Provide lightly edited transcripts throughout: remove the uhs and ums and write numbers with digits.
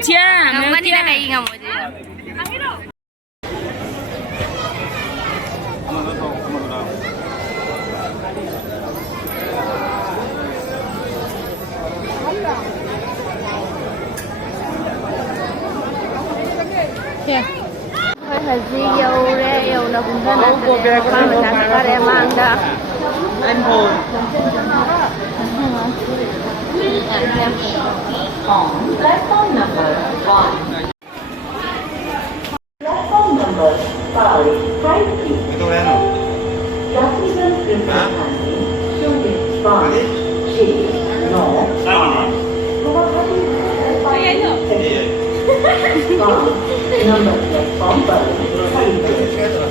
Chia, ngam kan tidak kayak ngam aja. Ya. Haji yawo na punta na pa macam kare mangga. Apple. Platform number 1. Platform number 5. Ito ano? Document representing student 5 G no. Number platform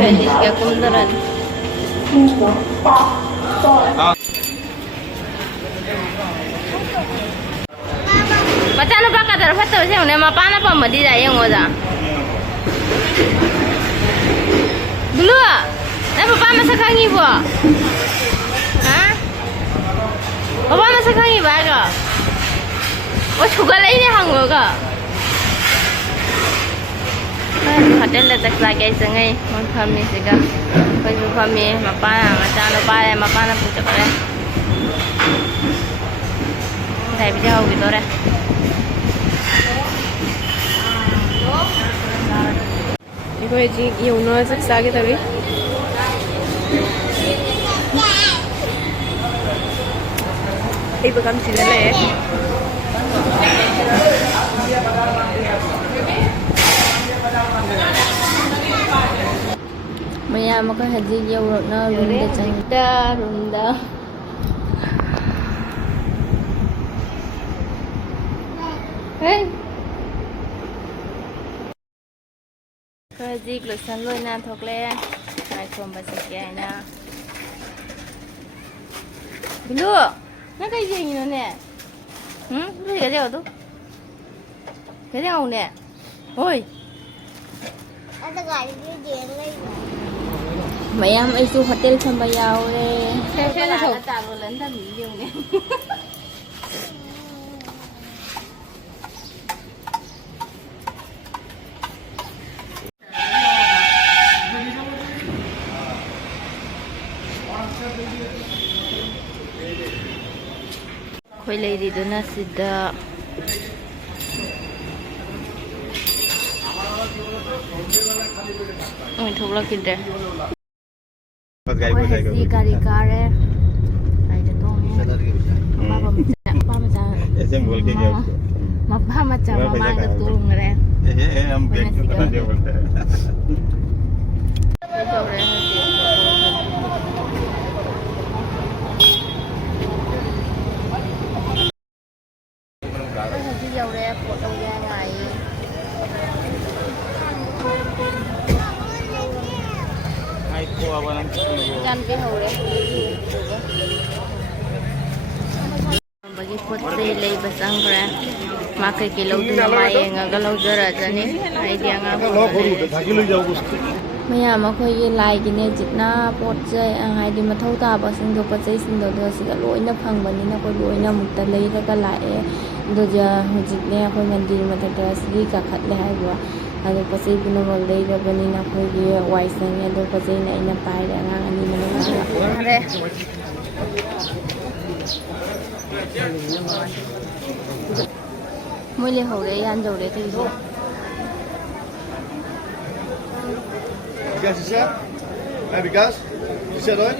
Kayaknya juga kumpulan. Macam apa kata dapat tahu sih, mana apa apa mesti dah yang ada. Dulu, apa masa kangi buat? Hah? Apa masa kangi baga? Oh, juga lagi ni hanggu ke? Hotel letak lagi sengai, macam ni juga. Kau kami macam apa pun cakap deh. Saya video gitu deh. Ibu Haji, yawo saksa kita ni. Ibu kami sini le. Maya maka haji yawo na runda. Hey. Haji kelusan loy na thok le. Ai kom ba sakya na. Dulu, na kai je ni ne. Lu ga jao tu. Ga jao ne. Oi. Ada gari dia dia lagi. Mayam ai su hotel thamba yawo le. Saya nak tahu. Ta lo len ta mi liu ne. Khoi lei di dona sida. Oi thok la kid de. Haji kari kare. Ai de tong ni. Pa macam. ऐसे बोल के क्या? Mapa macam mama ke tulung re. हम देख के पता नहीं बोलते हैं. Haji jauh re, foto dia ngai. Hai ko apa nanti? Kan ke hau re. Bagi foto lei basang re. Makai kilau tu nama yang galau jara jani. Ai dia ngah. Maya makai ye lai gini jitna pot jai angai di mathau ta ba sing do pat jai sing do siga loina phang bani na ko loina mutta lei ra ka lae do ja hujit ne ko mandir ma ta sri ka khat le hai ba ado pasai bino mal lei ra bani na ko ye wai sang ya do pasai na ina pai ra ngang ani mane na re moi le ho re yan jo re thi jo Bigas bisa? Bigas? Bisa doy?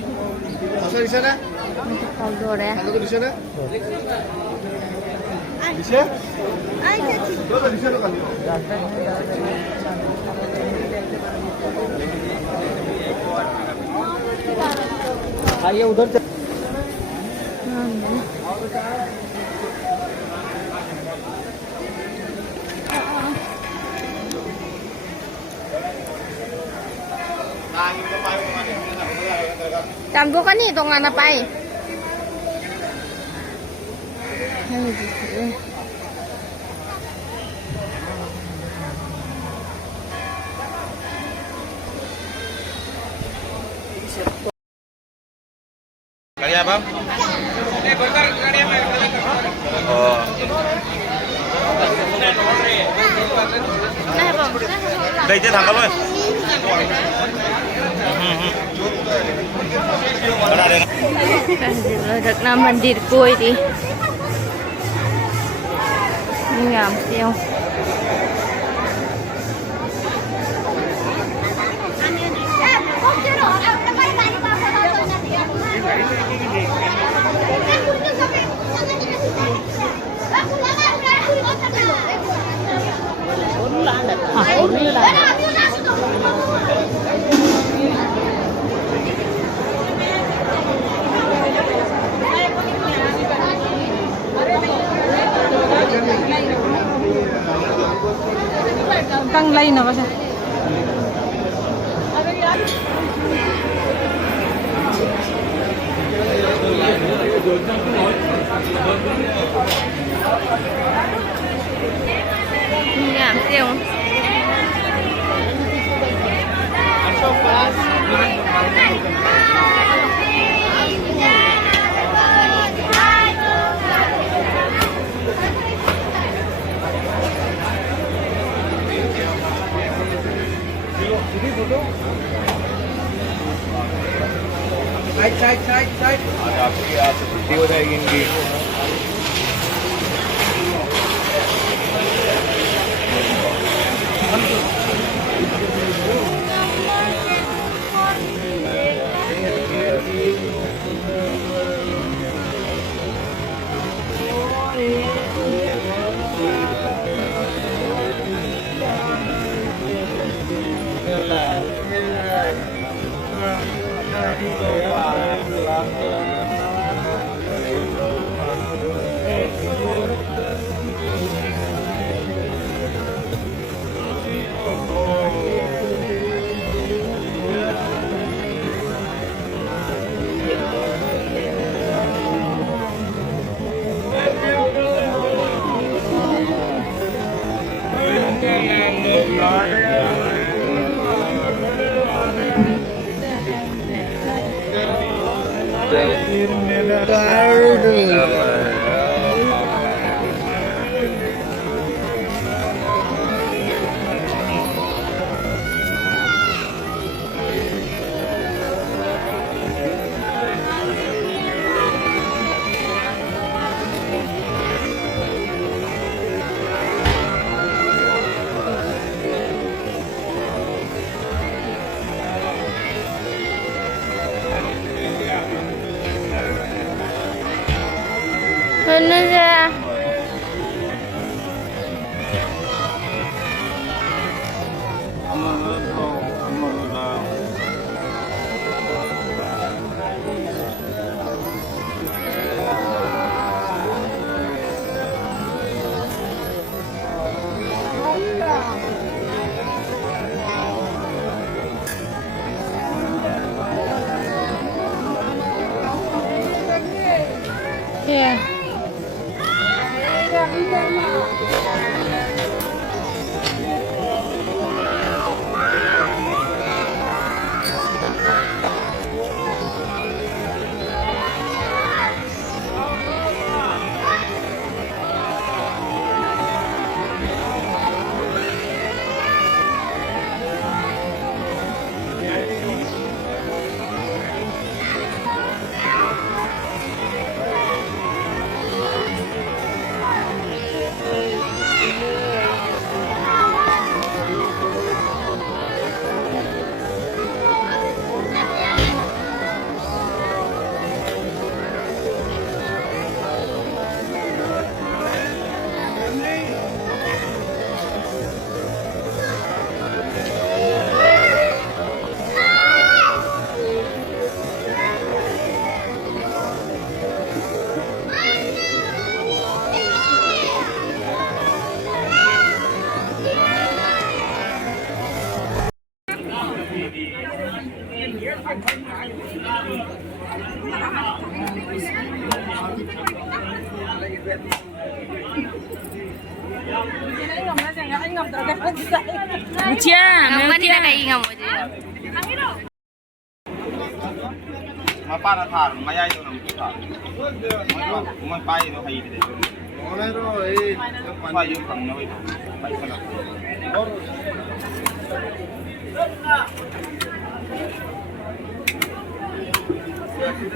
Masa di sana? Kau do re Kalau di sana? Bisa? Kalau di sana kan? Ayo udah. Jam ko kani to nga na pai. Kalian apa? Oh. Đây chứ thằng ơi. Được nam mandir koi đi. Ngam siêu. Kang lain apa sih? Ngam siêu. Side. Ada seperti udah ingin Ano siya? Yeah. Apa? 파나 타 마야이도 넘기 타 뭐 빠이도 하이 돼 오늘도 이 빠이 강노이 빠이 파나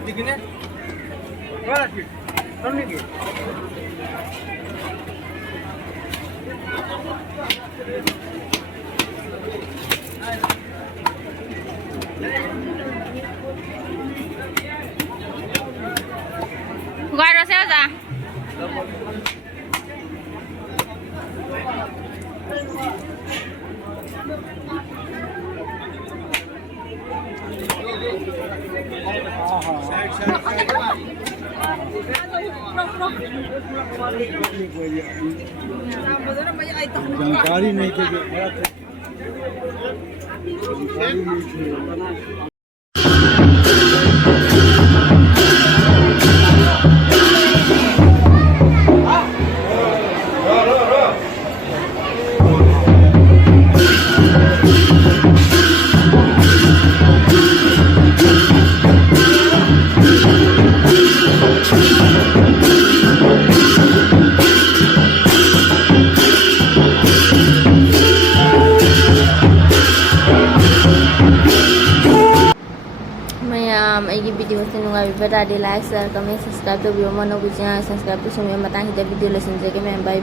दिखने वाला की सुनने की Gọi rồi sao ra? जानकारी नहीं थी Ay video sa nung bida di like share comment subscribe to video mo no video subscribe to sa mga matang hita video lesson sa kami bye bye